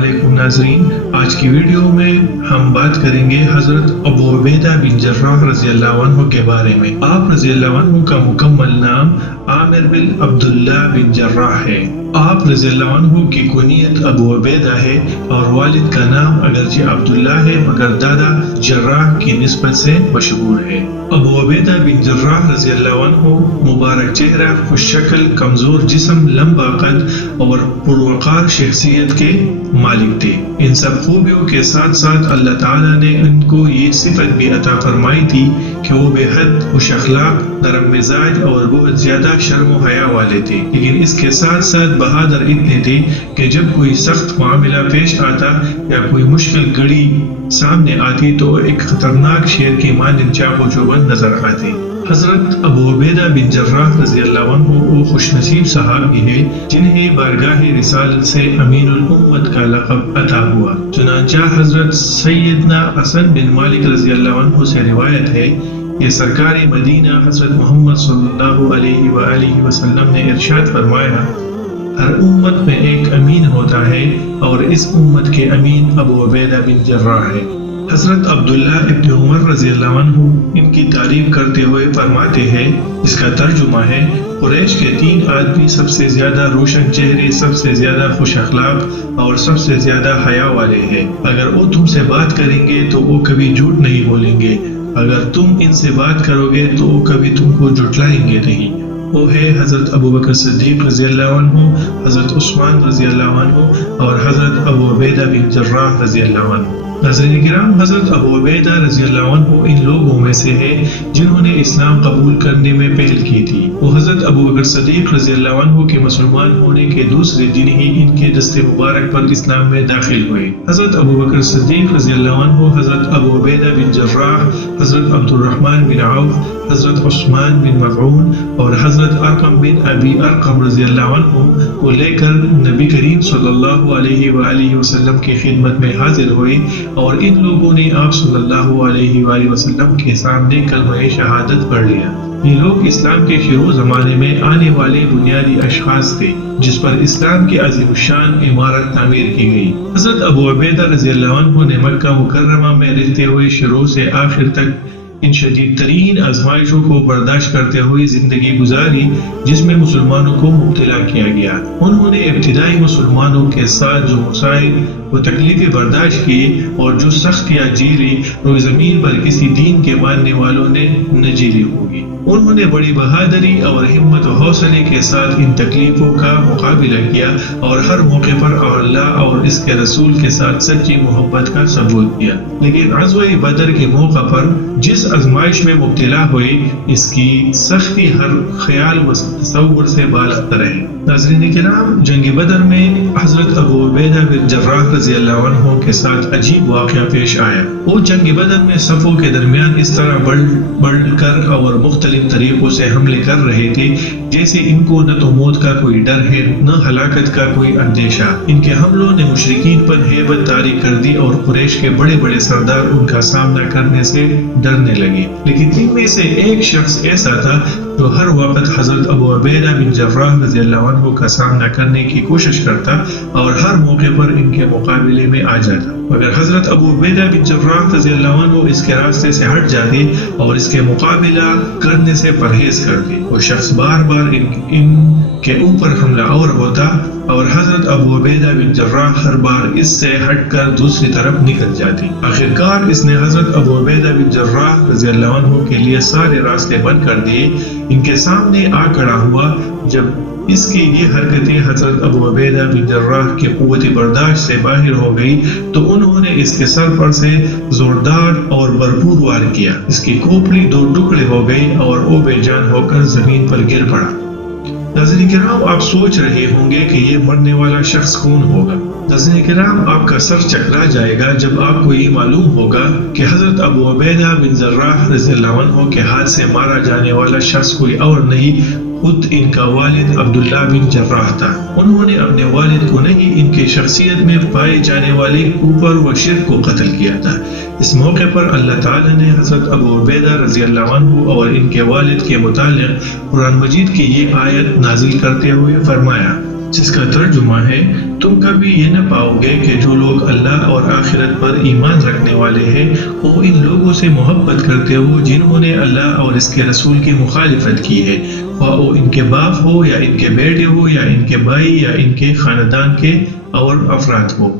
अस्सलामुअलैकुम नाज़रीन, आज की वीडियो में हम बात करेंगे हज़रत अबू उबैदा बिन जर्राह रज़ियल्लाहु अन्हु के बारे में। आप रज़ियल्लाहु अन्हु का मुकम्मल नाम आमिर बिन अब्दुल्लाह बिन जर्राह है। आप रज़ियल्लाहु अन्हु की कुनियत अबू उबैदा है और वालिद का नाम अगरचे अब्दुल्ला है मगर दादा जर्राह की निस्बत से मशहूर है। अबू उबैदा बिन जर्राह रज़ियल्लाहु अन्हु मुबारक चेहरा, खुश शक्ल, कमजोर जिस्म, लंबा कद और पुरवकार शख्सियत के मालिक थे। इन सब खूबियों के साथ साथ अल्लाह ताला ने उनको ये सिफत भी अता फरमाई थी कि वो बेहद खुश अखलाक, नरम मिजाज और बहुत ज्यादा शर्म व हया वाले थे। लेकिन इसके साथ साथ बहादुर इतने थे कि जब कोई सख्त मामला पेश आता या कोई मुश्किल घड़ी सामने आती तो एक खतरनाक शेर की मानंद चाको चौबंद नजर आते। हजरत अबू उबैदा बिन जर्राह रज़ियल्लाहु अन्हु वो खुशनसीब सहाबी है जिन्हें बारगाह रिसालत से अमीनुल उम्मत का लक़ब अता हुआ। चुनांचा हजरत सैयदना असद बिन मालिक रज़ियल्लाहु अन्हु से रिवायत है कि सरकार मदीना हजरत मोहम्मद सल्लल्लाहु अलैहि वसल्लम ने इरशाद फरमाया, हर उम्मत में एक अमीन होता है और इस उम्मत के अमीन अबू उबैदा बिन जर्राह है। हजरत अब्दुल्ला इब्न उमर रज़ियल्लाहु अन्हु इनकी तारीफ करते हुए फरमाते हैं, इसका तर्जुमा है, कुरैश के 3 आदमी सबसे ज्यादा रोशन चेहरे, सबसे ज्यादा खुश अखलाक और सबसे ज्यादा हया वाले हैं। अगर वो तुमसे बात करेंगे तो वो कभी झूठ नहीं बोलेंगे, अगर तुम इनसे बात करोगे तो वो कभी तुमको झुठलाएंगे नहीं। वो है हजरत अबू बकर सिद्दीक रज़ियल्लाहु अन्हु, हजरत उस्मान रज़ियल्लाहु अन्हु और हजरत अबू उबैदा बिन जर्राह रज़ियल्लाहु अन्हु। नाज़रीन किराम, हजरत अबू उबैदा रज़ियल्लाहु अन्हु इन लोगों में से है जिन्होंने इस्लाम कबूल करने में पहल की थी। वो हजरत अबू बकर सिद्दीक रज़ियल्लाहु अन्हु के मुसलमान होने के दूसरे दिन ही इनके दस्ते मुबारक पर इस्लाम में दाखिल हुए। हजरत अबू बकर सिद्दीक रज़ियल्लाहु अन्हु, हजरत अबू उबैदा बिन जर्राह, हजरत अब्दुर्रहमान बिन औफ, हजरत उस्मान बिन मज़ऊन और हजरत अरकम बिन अबी अरकम रज़ियल्लाहु अन्हु को लेकर नबी करीम सल्लल्लाहु अलैहि वसल्लम की खिदमत में हाजिर हुए और इन लोगों ने आप सल्लल्लाहु अलैहि वसल्लम के सामने कलमा शहादत पढ़ लिया। ये लोग इस्लाम के शुरू ज़माने में आने वाले बुनियादी अशखास थे जिस पर इस्लाम की अज़ीमुश्शान इमारत तामीर की गई। हज़रत अबू उबैदा रज़ियल्लाहु अन्हु ने मक्का मुकर्रमा में रहते हुए शुरू से आखिर तक इन शदीद तरीन आजमाइशों को बर्दाश्त करते हुए जिंदगी गुजारी जिसमें मुसलमानों को मुब्तला किया गया। उन्होंने इब्तिदाई मुसलमानों के साथ जो मसाइल व तकलीफें बर्दाश्त की और जो सख्तियाँ झेली वो जमीन पर किसी दीन के मानने वालों ने न झेली होगी। उन्होंने बड़ी बहादुरी और हिम्मत व हौसले के साथ इन तकलीफों का मुकाबला किया और हर मौके पर अल्लाह और इसके रसूल के साथ सच्ची मोहब्बत का सबूत दिया। लेकिन ग़ज़वा बदर के मौका पर जिस आजमाइश में मुब्तला हुए इसकी सख्ती हर ख्याल व तसव्वुर से बालतर है। नाज़रीन किराम, जंग बदर में हजरत अबू उबैदा बिन जर्राह रज़ियल्लाहु अन्हु के साथ अजीब वाक़या पेश आया। वो जंग बदर में सफ़ों के दरमियान इस तरह बढ़ कर और मुख्तलिफ तरीकों से हमले कर रहे थे जैसे इनको न तो मौत का कोई डर है न हलाकत का कोई अंदेशा। इनके हमलों ने मुशरिकीन पर हेबत तारी कर दी और कुरैश के बड़े बड़े सरदार उनका सामना करने से डरने लगे। लेकिन इनमें से एक शख्स ऐसा था जो हर वक्त हजरत अबू उबैदा बिन जर्राह रज़ियल्लाहु अन्हु का सामना करने की कोशिश करता और हर मौके पर इनके मुकाबले में आ जाता। मगर हजरत अबू उबैदा बिन जर्राह रज़ियल्लाहु अन्हु इसके रास्ते से हट जाते और इसके मुकाबला करने से परहेज करते। वो शख्स बार बार इनके ऊपर हमलावर होता और हजरत अबू उबैदा बिन जर्राह हर बार इससे हटकर दूसरी तरफ निकल जाती। आखिरकार इसने हजरत अबू उबैदा बिन जर्राह रज़ियल्लाहु अन्हु के लिए सारे रास्ते बंद कर दिए। इनके सामने आ खड़ा हुआ। जब इसकी ये हरकतें हजरत अबू उबैदा बिन जर्राह की क़ुव्वत बर्दाश्त से बाहर हो गई तो उन्होंने इसके सर पर से जोरदार और भरपूर वार किया। इसकी खोपड़ी 2 टुकड़े हो गई और वो बेजान होकर जमीन पर गिर पड़ा। नाज़रीन किराम, आप सोच रहे होंगे कि ये मरने वाला शख्स कौन होगा। नाज़रीन किराम, आपका सर चकरा जाएगा जब आपको ये मालूम होगा कि हजरत अबू उबैदा बिन जर्राह रज़ियल्लाहु अन्हु के हाथ से मारा जाने वाला शख्स कोई और नहीं, खुद इनका वालिद अब्दुल्ला बिन जर्राह था। उन्होंने अपने वालिद को नहीं, इनकी शख्सियत में पाए जाने वाले कुफर व शिर्क को कत्ल किया था। इस मौके पर अल्लाह ताला ने हजरत अबू उबैदा रज़ियल्लाहु अन्हु और इनके वालिद के मुताल्लिक़ कुरान मजीद की ये आयत नाजिल करते हुए फरमाया, جس کا ترجمہ ہے تم کبھی یہ نہ پاؤ گے کہ جو لوگ اللہ اور آخرت پر ایمان رکھنے والے ہیں وہ ان لوگوں سے محبت کرتے ہو جنہوں نے اللہ اور اس کے رسول کی مخالفت کی ہے، خواہ وہ ان کے باپ ہو یا ان کے بیٹے ہو یا ان کے بھائی یا ان کے خاندان کے اور افراد ہو۔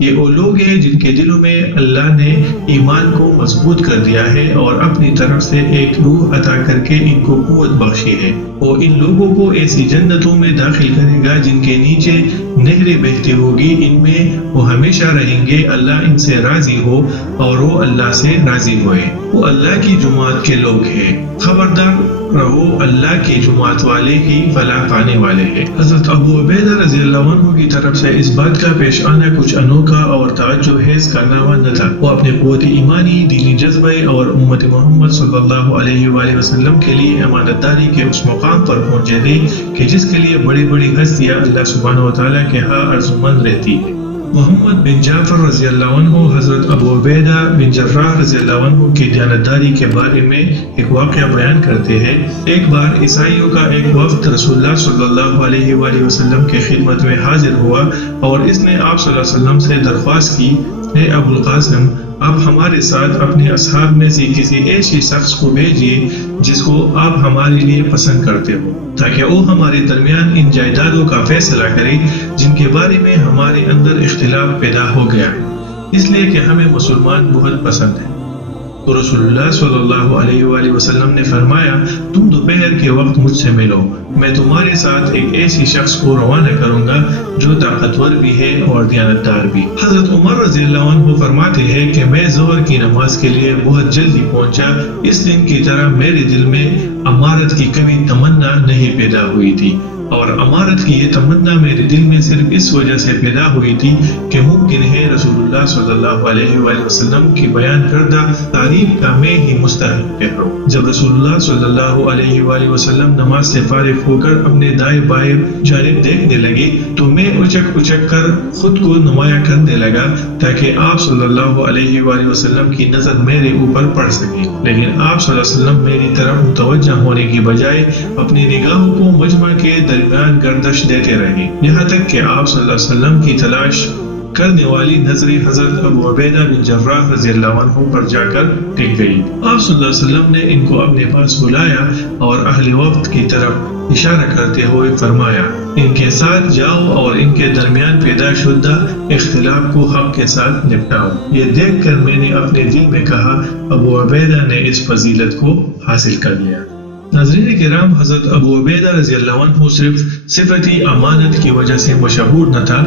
یہ وہ لوگ ہیں جن کے دلوں میں اللہ نے ایمان کو مضبوط کر دیا ہے اور اپنی طرف سے ایک روح عطا کر کے ان کو قوت بخشی ہے۔ وہ ان لوگوں کو ایسی جنتوں میں داخل کرے گا جن کے نیچے نہریں بہتی ہوگی، ان میں وہ ہمیشہ رہیں گے، اللہ ان سے راضی ہو اور وہ اللہ سے راضی ہوئے۔ وہ اللہ کی جماعت کے لوگ ہیں، خبردار رہو اللہ کی جماعت والے ہی فلاح پانے والے ہیں۔ حضرت ابو عبیدہ رضی اللہ عنہ کی طرف سے اس بات کا پیش آنا کچھ انوکھا اور تعجب خیز کارنامہ نہ تھا۔ وہ اپنے قوت ایمانی، دینی جذبے اور امت محمد صلی اللہ علیہ وآلہ وسلم کے لیے امانت داری کے اس مقام پر پہنچے تھے کہ جس کے لیے بڑی بڑی ہستیاں اللہ سبحانہ وتعالیٰ کے ہاں عرضمند رہتی ہے۔ محمد بن جعفر رضی اللہ عنہ حضرت ابو عبیدہ بن جراح رضی اللہ عنہ کی دیانتداری کے بارے میں ایک واقعہ بیان کرتے ہیں۔ ایک بار عیسائیوں کا ایک وفد رسول اللہ صلی اللہ علیہ وآلہ وسلم کے خدمت میں حاضر ہوا اور اس نے آپ صلی اللہ علیہ وسلم سے درخواست کی، اے ابو القاسم، آپ ہمارے ساتھ اپنے اصحاب میں سے کسی ایسے شخص کو بھیجیے جس کو آپ ہمارے لیے پسند کرتے ہو، تاکہ وہ ہمارے درمیان ان جائیدادوں کا فیصلہ کرے جن کے بارے میں ہمارے اندر اختلاف پیدا ہو گیا ہے، اس لیے کہ ہمیں مسلمان بہت پسند ہیں۔ تو رسول اللہ صلی اللہ علیہ وآلہ وسلم نے فرمایا، تم دوپہر کے وقت مجھ سے ملو، میں تمہارے ساتھ ایک ایسی شخص کو روانہ کروں گا جو طاقتور بھی ہے اور دیانتدار بھی۔ حضرت عمر رضی اللہ عنہ فرماتے ہیں کہ میں ظہر کی نماز کے لیے بہت جلدی پہنچا، اس دن کی طرح میرے دل میں امارت کی کبھی تمنا نہیں پیدا ہوئی تھی، اور امارت کی یہ تمنا میرے دل میں صرف اس وجہ سے پیدا ہوئی تھی کہ ممکن ہے رسول اللہ صلی اللہ علیہ وآلہ وسلم کی بیان کردہ تعریف کا میں ہی مستحق ٹھہروں۔ جب رسول اللہ صلی اللہ علیہ وآلہ وسلم نماز سے فارغ ہو کر اپنے دائیں بائیں جانب دیکھنے لگے تو میں اچک اچک کر خود کو نمایاں کرنے لگا تاکہ آپ صلی اللہ علیہ وآلہ وسلم کی نظر میرے اوپر پڑ سکے، لیکن آپ صلی اللہ علیہ وسلم میری طرف متوجہ ہونے کی بجائے اپنی نگاہوں کو مجمع کے درمیان گردش دیتے رہے، یہاں تک کہ آپ صلی اللہ علیہ وسلم کی تلاش کرنے والی نظریں حضرت ابو عبیدہ بن جراح رضی اللہ عنہ پر جا کر ٹک گئی۔ آپ صلی اللہ علیہ وسلم نے ان کو اپنے پاس بلایا اور اہل وقت کی طرف اشارہ کرتے ہوئے فرمایا، ان کے ساتھ جاؤ اور ان کے درمیان پیدا شدہ اختلاف کو حق کے ساتھ نپٹاؤ۔ یہ دیکھ کر میں نے اپنے دل میں کہا، ابو عبیدہ نے اس فضیلت کو حاصل کر لیا۔ ناظرین کرام، حضرت ابو عبیدہ رضی اللہ عنہ صرف صفتی امانت کی وجہ سے مشہور نہ تھا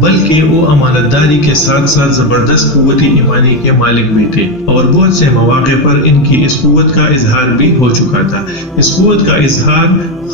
بلکہ وہ امانت داری کے ساتھ ساتھ زبردست قوت ایمانی کے مالک بھی تھے، اور بہت سے مواقع پر ان کی اس قوت کا اظہار بھی ہو چکا تھا۔ اس قوت کا اظہار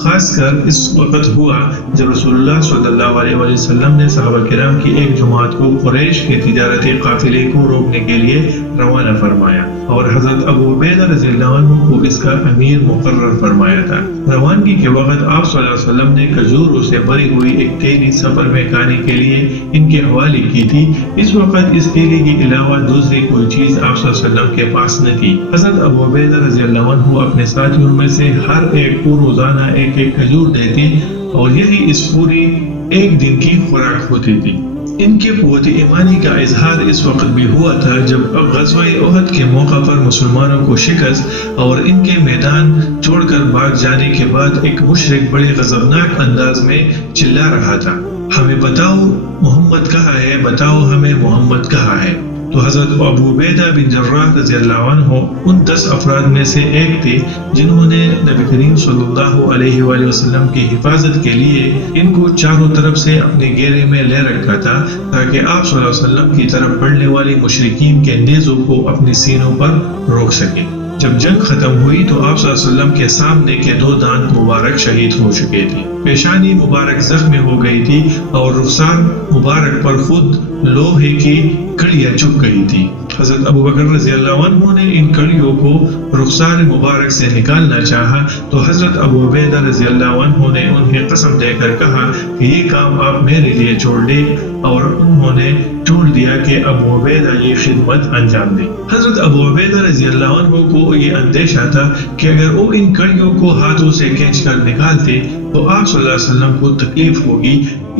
خاص کر اس وقت ہوا جب رسول اللہ صلی اللہ علیہ وسلم نے صحابہ کرام کی ایک جماعت کو قریش کے تجارتی قافلے کو روکنے کے لیے روانہ فرمایا اور حضرت ابو عبیدہ رضی اللہ عنہ کو اس کا امیر مقرر فرمایا تھا۔ روانگی کے وقت آپ صلی اللہ علیہ وسلم نے کھجوروں سے بھری ہوئی ایک تھیلی سفر میں کھانے کے لیے ان کے حوالے کی تھی۔ اس وقت اس تھیلی کے علاوہ دوسری کوئی چیز آپ صلی اللہ علیہ وسلم کے پاس نہ تھی۔ حضرت ابو عبیدہ رضی اللہ عنہ اپنے ساتھیوں میں سے ہر ایک کو روزانہ ایک ایک کھجور دیتے اور یہی اس پوری ایک دن کی خوراک ہوتی تھی۔ ان کی قوت ایمانی کا اظہار اس وقت بھی ہوا تھا جب غزوہ احد کے موقع پر مسلمانوں کو شکست اور ان کے میدان چھوڑ کر بھاگ جانے کے بعد ایک مشرک بڑے غضبناک انداز میں چلا رہا تھا، ہمیں بتاؤ محمد کہاں ہے، بتاؤ ہمیں محمد کہاں ہے۔ تو حضرت ابو عبیدہ بن جراح رضی اللہ عنہ ان 10 افراد میں سے ایک تھے جنہوں نے نبی کریم صلی اللہ علیہ وآلہ وسلم کی حفاظت کے لیے ان کو چاروں طرف سے اپنے گھیرے میں لے رکھا تھا تاکہ آپ صلی اللہ علیہ وسلم کی طرف بڑھنے والے مشرکین کے نیزوں کو اپنے سینوں پر روک سکے۔ جب جنگ ختم ہوئی تو آپ صلی اللہ علیہ وسلم کے سامنے کے 2 دانت مبارک شہید ہو چکے تھے، پیشانی مبارک زخمی ہو گئی تھی اور رخسار مبارک پر خود لوہے کی کڑیاں چپ گئی تھی۔ حضرت ابو بکر رضی اللہ عنہ نے ان کڑیوں کو رخسار مبارک سے نکالنا چاہا تو حضرت ابو عبیدہ رضی اللہ عنہ نے انہیں قسم دے کر کہا کہ یہ کام آپ میرے لیے چھوڑ دیں، اور انہوں نے छोड़ दिया कि अबू उबैदा ये खिदमत अंजाम दे। हजरत अबू उबैदा रजी अल्लाह अन्हु को ये अंदेशा था कि अगर वो इन कड़ियों को हाथों से खींचकर निकालते तो आप सल्लल्लाहु अलैहि वसल्लम को तकलीफ होगी,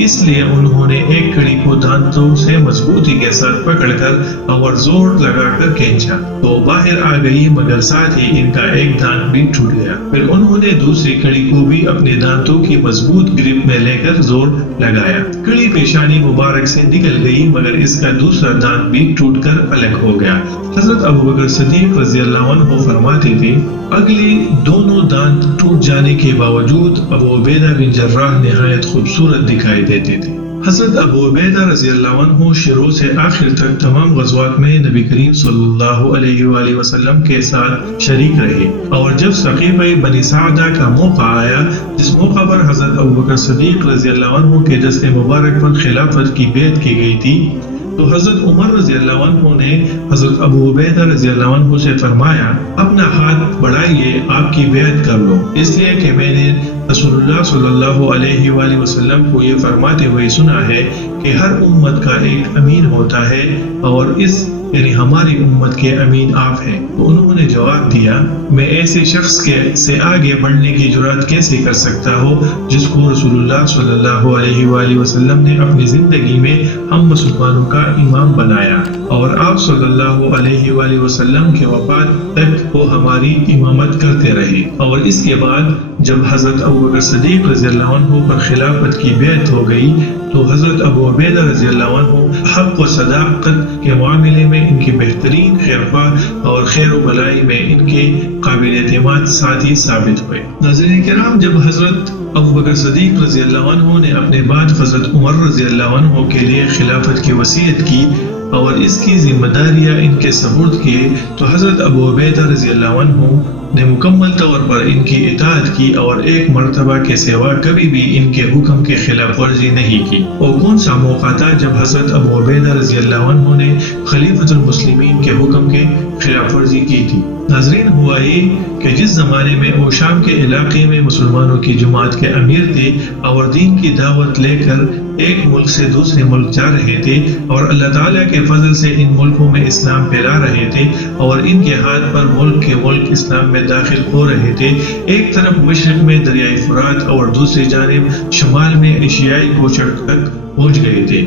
इसलिए उन्होंने एक कड़ी को दांतों से मजबूती के साथ पकड़कर और जोर लगाकर खींचा तो बाहर आ गई, मगर साथ ही इनका एक दांत भी टूट गया। फिर उन्होंने दूसरी कड़ी को भी अपने दांतों की मजबूत ग्रिप में लेकर जोर लगाया। कड़ी पेशानी मुबारक से निकल गई, मगर इसका दूसरा दांत भी टूटकर अलग हो गया। हजरत अबू बकर सिद्दीक रज़ी अल्लाह अन्हु फरमाते थे, अगले दोनों दांत टूट जाने के बावजूद अबू उबैदा बिन जर्राह निहायत खूबसूरत दिखाई देते थे। हजरत अबू उबैदा रज़ी अल्लाह अन्हु शुरू से आखिर तक तमाम ग़ज़वात में नबी करीम सल्लल्लाहु अलैहि वसल्लम के साथ शरीक रहे, और जब सक़ीफ़े बनी सादा का मौका आया, जिस मौका पर हजरत अबू बकर सिद्दीक रज़ी अल्लाह अन्हु के दस्ते मुबारक पर खिलाफत की बैत की गई थी, तो हजरत उमर रज़ी अल्लाह अन्हु ने हजरत अबू उबैदा रज़ी अल्लाह अन्हु से फरमाया, अपना हाथ बढ़ाइए, आपकी बैत कर लो, इसलिए कि मैंने रसूलुल्लाह सल्लल्लाहु अलैहि वसल्लम को ये फरमाते हुए सुना है कि हर उम्मत का एक अमीन होता है और इस यानी हमारी उम्मत के अमीन आप हैं। तो उन्होंने जवाब दिया, मैं ऐसे शख्स के से आगे बढ़ने की जुर्रत कैसे कर सकता हो जिसको रसूलुल्लाह सल्लल्लाहु अलैहि वसल्लम ने अपनी जिंदगी में हम मुसलमानों का इमाम बनाया और आप सल्लल्लाहु अलैहि वसल्लम के वफात तक वो हमारी इमामत करते रहे। और इसके बाद जब हजरत अबू बकर सिद्दीक रज़ी अल्लाह अन्हु पर खिलाफत की बैत हो गई, तो हजरत अबू उबैदा रज़ी अल्लाह अन्हु हक़ व सदाक़त के मामले में इनकी बेहतरीन खैरखा और खैर व भलाई में इनके काबिल एतमाद साथी साबित हुए। नाज़रीन किराम, जब हजरत अबू बकर सिद्दीक रज़ी अल्लाह अन्हु ने अपने बाद हजरत उमर रज़ी अल्लाह अन्हु के लिए खिलाफत की वसीयत की और इसकी जिम्मेदारियां इनके सपुर्द किए, तो हजरत अबू उबैदा रज़ी अल्लाह अन्हु ने मुकम्मल तौर पर इनकी इताअत की और एक मर्तबा के सिवा कभी भी इनके हुक्म के खिलाफ वर्जी नहीं की। और कौन सा मौका था जब हजरत अबू उबैदा रज़ी अल्लाह अन्हु ने खलीफतुल मुस्लिमीन के हुक्म के खिलाफ वर्जी की थी? नाज़रीन, हुआ ये कि जिस जमाने में वो शाम के इलाके में मुसलमानों की जमात के अमीर थे और दीन की दावत लेकर एक मुल्क से दूसरे मुल्क जा रहे थे और अल्लाह ताला के फजल से इन मुल्कों में इस्लाम फैला रहे थे और इनके हाथ पर मुल्क के मुल्क इस्लाम में दाखिल हो रहे थे। एक तरफ मशरिक में दरियाई फुरात और दूसरी जानिब शुमाल में एशियाई कोचर तक पहुंच गए थे।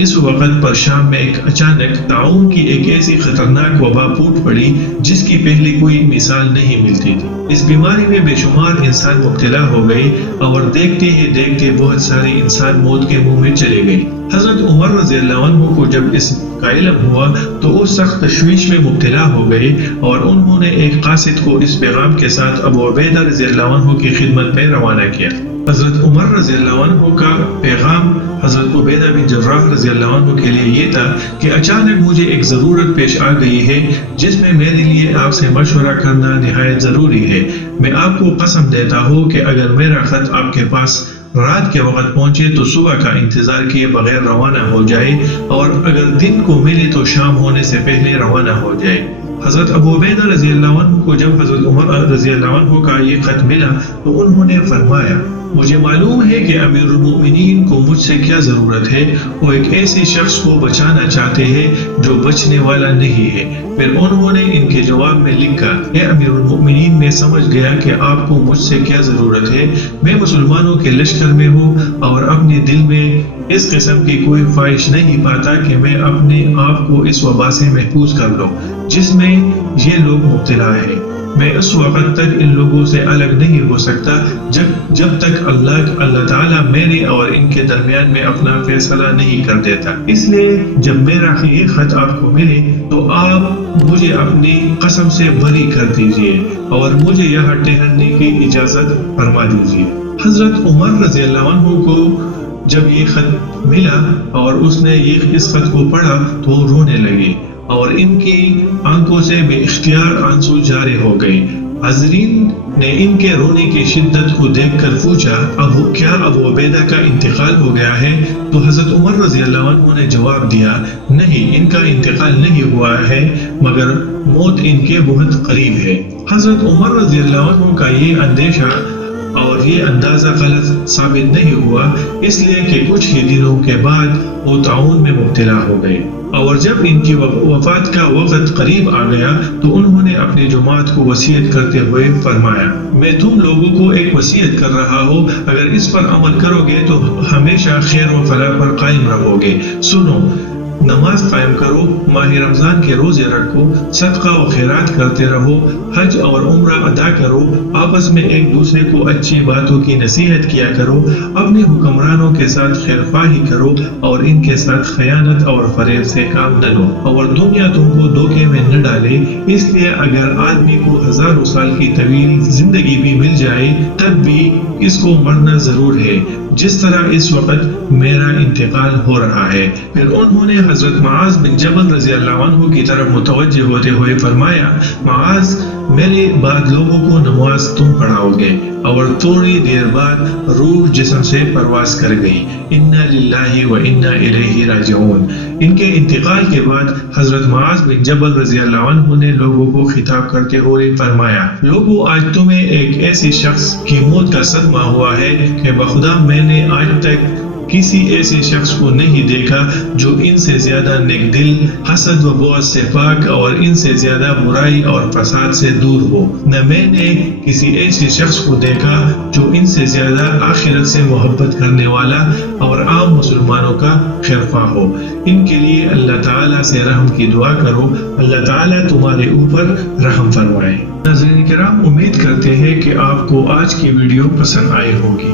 इस वक्त पर शाम में एक अचानक ताउन की एक ऐसी खतरनाक वबा फूट पड़ी जिसकी पहले कोई मिसाल नहीं मिलती थी। इस बीमारी में बेशुमार इंसान मुब्तला हो गए और देखते ही देखते बहुत सारे इंसान मौत के मुंह में चले गए। हजरत उमर रज़ी अल्लाह अन्हु को जब इस का इल्म हुआ तो वो सख्त तशवीश में मुब्तला हो गए और उन्होंने एक कासिद को इस पैगाम के साथ अबू उबैदा रज़ी अल्लाह अन्हु की खिदमत में रवाना किया। हजरत उमर रज़ी अल्लाह अन्हु का पैगाम हजरत उबैदा बिन जर्राह रज़ी अल्लाह अन्हु के लिए ये था कि अचानक मुझे एक ज़रूरत पेश आ गई है जिसमें मेरे लिए आपसे मशवरा करना निहायत ज़रूरी है। मैं आपको कसम देता हूँ कि अगर मेरा खत आपके पास रात के वक्त पहुंचे तो सुबह का इंतजार किए बगैर रवाना हो जाए और अगर दिन को मिले तो शाम होने से पहले रवाना हो जाए। हजरत अबू उबैदा रज़ी अल्लाह अन्हु को जब हजरत उमर रज़ी अल्लाह अन्हु का ये खत मिला तो उन्होंने फरमाया, मुझे मालूम है कि अमीरुल मोमिनीन को मुझसे क्या जरूरत है। वो एक ऐसे शख्स को बचाना चाहते हैं जो बचने वाला नहीं है। फिर उन्होंने इनके जवाब में लिखा, हे अमीरुल मोमिनीन, मैं समझ गया कि आपको मुझसे क्या जरूरत है। मैं मुसलमानों के लश्कर में हूँ और अपने दिल में इस किस्म की कोई ख्वाहिश नहीं पाता कि मैं अपने आप को इस वबा से महफूज कर लूं जिसमें ये लोग मुब्तला है। मैं उस वक्त तक इन लोगों से अलग नहीं हो सकता जब तक अल्लाह ताला मेरे और इनके दरमियान में अपना फैसला नहीं कर देता। इसलिए जब मेरा ये खत आपको मिले तो आप मुझे अपनी कसम से बरी कर दीजिए और मुझे यहाँ ठहरने की इजाजत फरमा दीजिए। हजरत उमर रज़ी अल्लाह अन्हु को जब ये खत मिला और उसने इस खत को पढ़ा तो रोने लगे और इनकी आंखों से बेइख्तियार आंसू जारी हो गए। हाज़रीन ने इनके रोने की शिद्दत को देखकर पूछा, क्या अबू उबैदा का इंतकाल हो गया है? तो हजरत उमर रज़ी अल्लाह अन्हु ने जवाब दिया, नहीं, इनका इंतकाल नहीं हुआ है मगर मौत इनके बहुत करीब है। हजरत उमर रज़ी अल्लाह अन्हु का ये अंदेशा और اور یہ اندازہ غلط ثابت نہیں ہوا، اس لیے کہ کچھ ہی دنوں کے بعد وہ طاعون میں مبتلا ہو گئے، اور جب ان کی وفات کا وقت قریب آ گیا تو انہوں نے اپنی جماعت کو وصیت کرتے ہوئے فرمایا، میں تم لوگوں کو ایک وصیت کر رہا ہوں، اگر اس پر عمل کرو گے تو ہمیشہ خیر و فلاح پر قائم رہو گے۔ سنو، نماز قائم کرو، ماہ رمضان کے روزے رکھو، صدقہ و خیرات کرتے رہو، حج اور عمرہ ادا کرو، آپس میں ایک دوسرے کو اچھی باتوں کی نصیحت کیا کرو، اپنے حکمرانوں کے ساتھ خیر خواہی کرو اور ان کے ساتھ خیانت اور فریب سے کام نہ لو، اور دنیا تم کو دھوکے میں نہ ڈالے۔ اس لیے اگر آدمی کو ہزاروں سال کی طویل زندگی بھی مل جائے تب بھی اس کو مرنا ضرور ہے، جس طرح اس وقت میرا انتقال ہو رہا ہے۔ پھر انہوں نے حضرت معاذ بن جبل رضی اللہ عنہ کی طرف متوجہ ہوتے ہوئے فرمایا، معاذ، میرے بعد لوگوں کو نماز تم پڑھاؤ گے۔ اور تھوڑی دیر بعد روح جسم سے پرواز کر گئی۔ انا للہ و انا الیہ راجعون۔ ان کے انتقال کے بعد حضرت معاذ بن جبل رضی اللہ عنہ نے لوگوں کو خطاب کرتے ہوئے فرمایا، لوگوں، آج تمہیں ایک ایسے شخص کی موت کا صدمہ ہوا ہے کہ بخدا میں نے آج تک کسی ایسے شخص کو نہیں دیکھا جو ان سے زیادہ نیک دل، حسد و بغض سے پاک اور ان سے زیادہ برائی اور فساد سے دور ہو۔ نہ میں نے کسی ایسے شخص کو دیکھا جو ان سے زیادہ آخرت سے محبت کرنے والا اور عام مسلمانوں کا خیرخواہ ہو۔ ان کے لیے اللہ تعالیٰ سے رحم کی دعا کرو، اللہ تعالیٰ تمہارے اوپر رحم فرمائے۔ ناظرین کرام، امید کرتے ہیں کہ آپ کو آج کی ویڈیو پسند آئی ہوگی۔